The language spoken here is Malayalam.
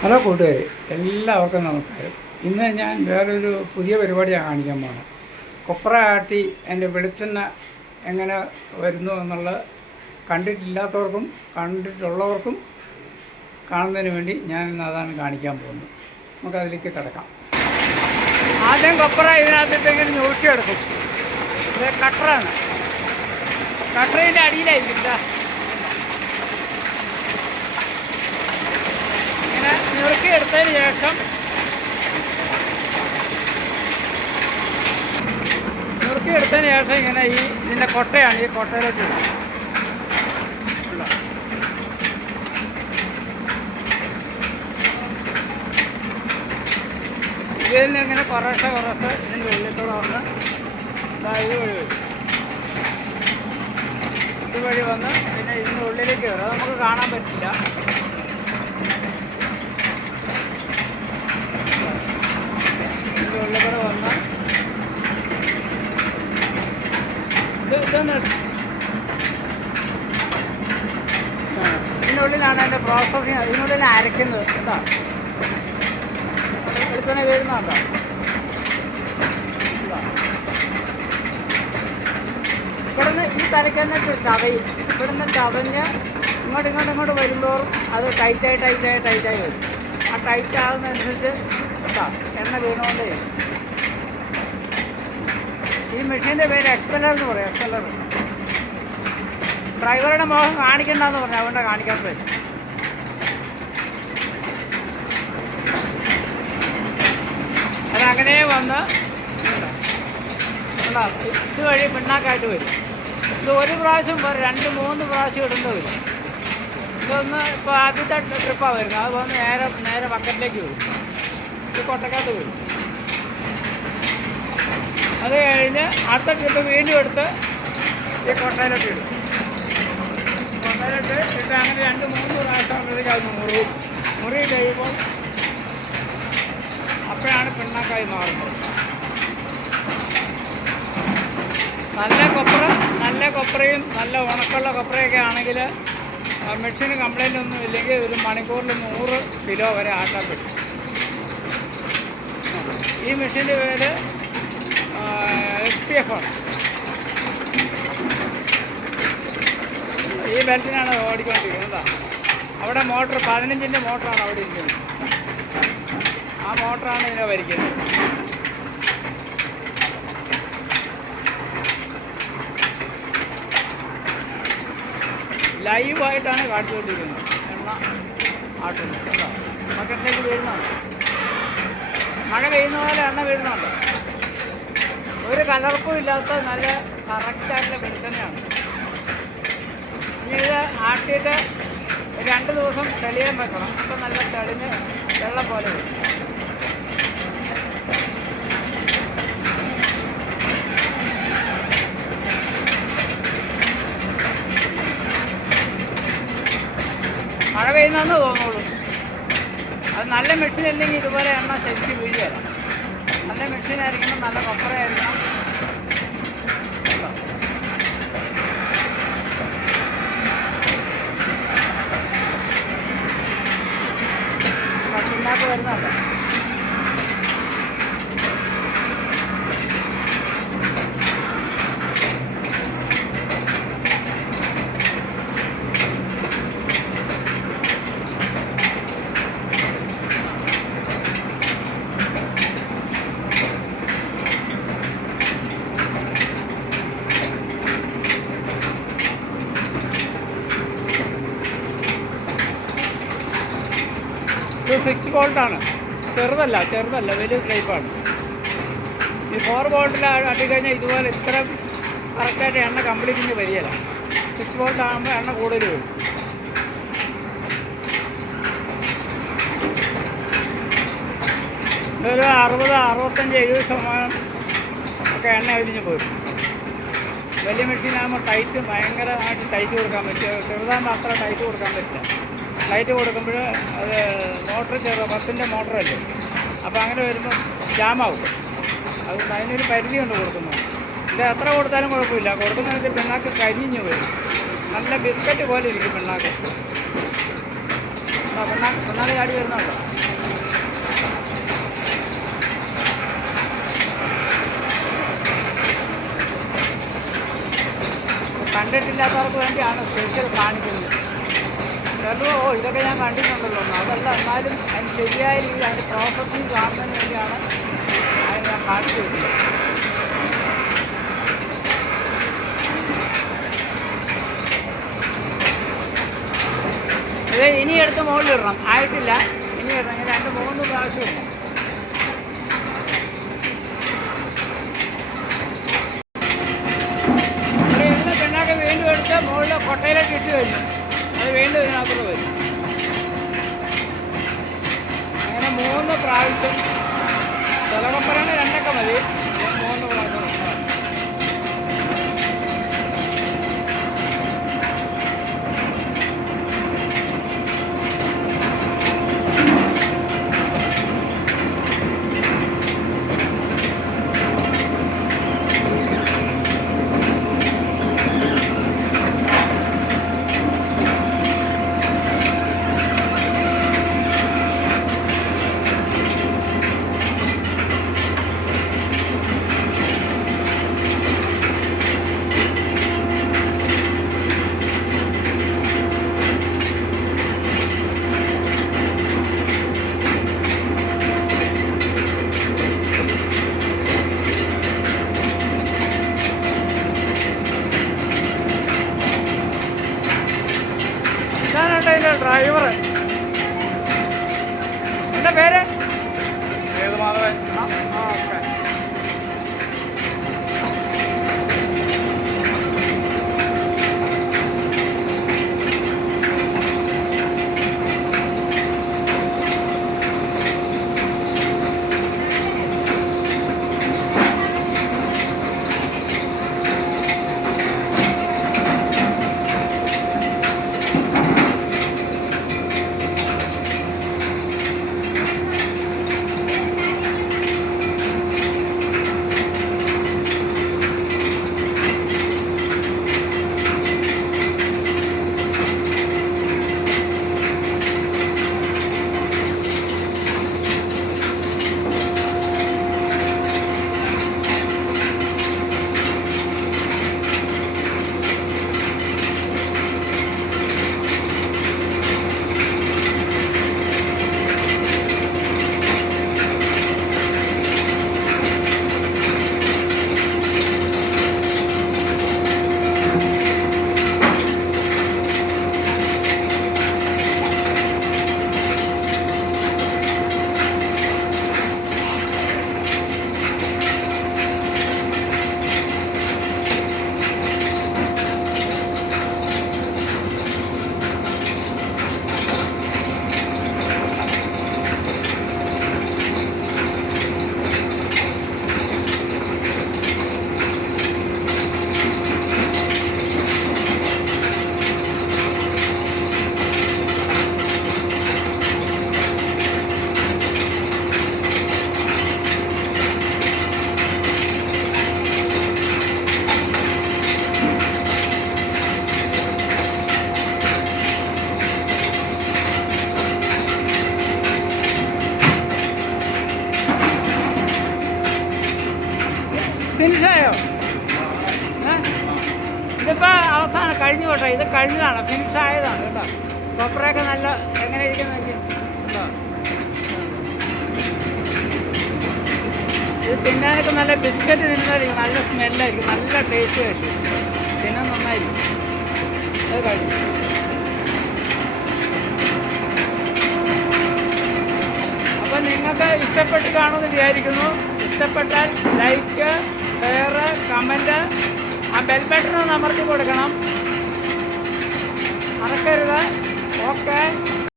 ഹലോ കൂട്ടുകാരെ, എല്ലാവർക്കും നമസ്കാരം. ഇന്ന് ഞാൻ വേറൊരു പുതിയ പരിപാടിയാണ് കാണിക്കാൻ പോകുന്നത്. കൊപ്ര ആട്ടി അതിൻ്റെ വെളിച്ചെണ്ണ എങ്ങനെ വരുന്നു എന്നുള്ളത് കണ്ടിട്ടില്ലാത്തവർക്കും കണ്ടിട്ടുള്ളവർക്കും കാണുന്നതിന് വേണ്ടി ഞാൻ ഇന്ന് അതാണ് കാണിക്കാൻ പോകുന്നത്. നമുക്കതിലേക്ക് കിടക്കാം. ആദ്യം കൊപ്ര ഇതിനകത്തിട്ട് ഇങ്ങനെ ഞുറുക്കിയെടുക്കും. ഇത് കട്ടറാണ്. കട്ടറിൻ്റെ അടിയിലായിരിക്കും. ഞുറുക്കിയെടുത്തതിന് ശേഷം ഇങ്ങനെ ഇതിൻ്റെ കൊട്ടയാണ്, ഈ കൊട്ടയിലോട്ട് ഇടും. ഇതിൽ നിന്ന് ഇങ്ങനെ കുറേശ്ശെ ഇതിൻ്റെ ഉള്ളിലൂടെ വന്ന് ഇതുവഴി വന്ന് പിന്നെ ഇതിൻ്റെ ഉള്ളിലേക്ക് വരും. അത് നമുക്ക് കാണാൻ പറ്റില്ല. ഉള്ളിലൂടെ വന്ന് ഇതിനുള്ളിലാണ് അതിൻ്റെ പ്രോസസ്സിങ്. ഇതിനുള്ളിൽ അരയ്ക്കുന്നത് എന്താ വെളിച്ചെണ്ണ വരുന്നുണ്ടോ? ഇവിടുന്ന് ഈ തലയ്ക്കന്നെ ചതയും. ഇവിടുന്ന് ചതഞ്ഞ് ഇങ്ങോട്ട് വരുമ്പോഴും അത് ടൈറ്റായി വരും. ആ ടൈറ്റ് ആകുന്നതനുസരിച്ച് എണ്ണ വീണുകൊണ്ടേ. ഈ മെഷീൻ്റെ പേര് എക്സ്പെല്ലർ എന്ന് പറയും. എക്സ്പെല്ലർ ഡ്രൈവറുടെ മുഖം കാണിക്കണ്ടെന്ന് പറഞ്ഞു, അതുകൊണ്ടാണ് കാണിക്കാത്തത്. അതങ്ങനെ വന്ന് ഇതുവഴി പിണ്ണാക്കായിട്ട് വരും. ഇത് ഒരു പ്രാവശ്യം 2-3 പ്രാവശ്യം ഇടേണ്ടി വരും. ഇതൊന്ന് ഇപ്പോൾ ആദ്യത്തെ ട്രിപ്പാണ് വരുന്നത്. അത് വന്ന് നേരെ ബക്കറ്റിലേക്ക് വരും. ഈ കൊട്ടക്കകത്ത് വരും. അത് കഴിഞ്ഞ് അടുത്ത ട്രിപ്പ് വീണ്ടും എടുത്ത് ഈ കൊട്ടയിലോട്ട് ഇടും. കൊട്ടയിലോട്ട് ഇട്ട് അങ്ങനെ 2-3 പ്രാവശ്യം ആകുമ്പോഴേക്കും അത് മുറി കഴിയുമ്പോൾ അപ്പോഴാണ് പിണ്ണാക്കായി മാറുന്നത്. നല്ല കൊപ്രയും നല്ല ഉണക്കുള്ള കൊപ്രയൊക്കെ ആണെങ്കിൽ മെഷീന് കംപ്ലൈൻ്റ് ഒന്നും ഇല്ലെങ്കിൽ ഒരു മണിക്കൂറിൽ 100 കിലോ വരെ ആക്കാൻ പറ്റും. ഈ മെഷീൻ്റെ പേര് SPF ആണ്. ഈ ബെൽറ്റിനാണ് ഓടിക്കൊണ്ടിരിക്കുന്നത്. അവിടെ മോട്ടർ 15-ൻ്റെ മോട്ടറാണ് അവിടെ ഇരിക്കുന്നത്. ആ മോട്ടറാണ് ഇതിനെ ഭരിക്കുന്നത്. ലൈവായിട്ടാണ് കാണിച്ചുകൊണ്ടിരിക്കുന്നത്. എണ്ണ ആട്ടുന്നത് കേട്ടോ. ബക്കറ്റിലേക്ക് വീഴുന്നുണ്ട്. മഴ പെയ്യുന്ന പോലെ എണ്ണ വീഴുന്നുണ്ട്. ഒരു കലർപ്പും ഇല്ലാത്ത നല്ല കറക്റ്റായിട്ടുള്ള വെളിച്ചെണ്ണയാണ്. ഇനി ഇത് ആട്ടിയിട്ട് 2 ദിവസം തെളിയാൻ വെക്കണം. ഇപ്പം നല്ല തെളിഞ്ഞ് വെള്ളം പോലെ വരും. മഴ പെയ്യുന്നതെന്ന് തോന്നുള്ളൂ. അത് നല്ല മെഷീൻ അല്ലെങ്കിൽ ഇതുപോലെ എണ്ണ ശരിക്കും വീഴുകയല്ല. നല്ല മെഷീനായിരിക്കണം, നല്ല കൊപ്രയായിരിക്കണം. പിന്നാക്ക് വരുന്നുണ്ട്. ഇത് 6 വോൾട്ടാണ്. ചെറുതല്ല വലിയ ടൈപ്പാണ്. ഈ 4 വോൾട്ടിൽ അട്ടിക്കഴിഞ്ഞാൽ ഇതുപോലെ ഇത്ര കറക്റ്റായിട്ട് എണ്ണ കംപ്ലീറ്റിങ് വരികയില്ല. 6 വോൾട്ട് ആകുമ്പോൾ എണ്ണ കൂടുതൽ വരും. ഇതൊരു 60-65-70% ഒക്കെ എണ്ണ ഒലിഞ്ഞ് പോരും. വലിയ മെഷീനാകുമ്പോൾ ഭയങ്കരമായിട്ട് ടൈറ്റ് കൊടുക്കാൻ പറ്റും. ചെറുതാകുമ്പോൾ അത്ര ടൈറ്റ് കൊടുക്കാൻ പറ്റില്ല. ലൈറ്റ് കൊടുക്കുമ്പോൾ അത് മോട്ടർ 10-ൻ്റെ മോട്ടറല്ലേ. അപ്പോൾ അങ്ങനെ വരുമ്പോൾ ജാമാവും. അതുകൊണ്ട് അതിനൊരു പരിധിയുണ്ട് കൊടുക്കുന്നത്. ഇത് എത്ര കൊടുത്താലും കുഴപ്പമില്ല. കൊടുക്കുന്നതിന് പിണ്ണാക്ക് കരിഞ്ഞ് വരും. നല്ല ബിസ്ക്കറ്റ് പോലെ ഇരിക്കും പിണ്ണാക്ക്. കണ്ണാടി ചാടി വരുന്നുണ്ടോ? കണ്ടിട്ടില്ലാത്തവർക്ക് വേണ്ടിയാണ് സ്പെഷ്യൽ കാണിക്കുന്നത്. ചിലപ്പോൾ ഇതൊക്കെ ഞാൻ കണ്ടിട്ടുണ്ടല്ലോ, അതല്ല, എന്നാലും അതിന് ശരിയായ രീതിയിൽ അതിൻ്റെ പ്രോസസ്സിങ് കാണുന്നതിന് വേണ്ടിയാണ് അത് ഞാൻ കാണിച്ചു വരുന്നത്. ഇത് ഇനി എടുത്ത് മുകളിലിടണം, ആയിട്ടില്ല, ഇനി ഇടണം. ഇങ്ങനെ 2-3 പ്രാവശ്യം ഇടണം. ഇവിടെ എണ്ണ ചെണ്ണാക്കെ വീണ്ടും എടുത്ത് മുകളിൽ കൊട്ടയിലേക്ക് ഇട്ട് കഴിഞ്ഞു. അത് വീണ്ടും ഇതിനകത്തോട് വരും. അങ്ങനെ 3 പ്രാവശ്യം. ചിലകൊപ്പരാണ് 2 മതി. 3 പ്രാവശ്യം. ഡ്രൈവർ എൻ്റെ പേര് സേതുമാധവൻ. ഓക്കെ. ഫിനിഷായോ? ഇതിപ്പോൾ അവസാനം കഴിഞ്ഞു കേട്ടോ. ഇത് കഴിഞ്ഞതാണ്, ഫിനിഷായതാണ് കേട്ടോ. കൊപ്രയൊക്കെ നല്ല എങ്ങനെ ഇരിക്കുന്ന കേട്ടോ. ഇത് തിന്നാനൊക്കെ നല്ല ബിസ്ക്കറ്റ് തിന്നായിരിക്കും, നല്ല സ്മെല്ലായിരിക്കും, നല്ല ടേസ്റ്റ് ആയിരിക്കും, തിന്നാൻ നന്നായിരിക്കും. അത് കഴിഞ്ഞു. അപ്പം നിങ്ങൾക്ക് ഇഷ്ടപ്പെട്ട് കാണുമെന്ന് വിചാരിക്കുന്നു. ഇഷ്ടപ്പെട്ടാൽ ലൈക്ക്, ഷെയർ, കമൻറ്റ്, ആ ബെൽ ബട്ടൺ അമർത്തി കൊടുക്കണം, മറക്കരുത്. ഓക്കെ.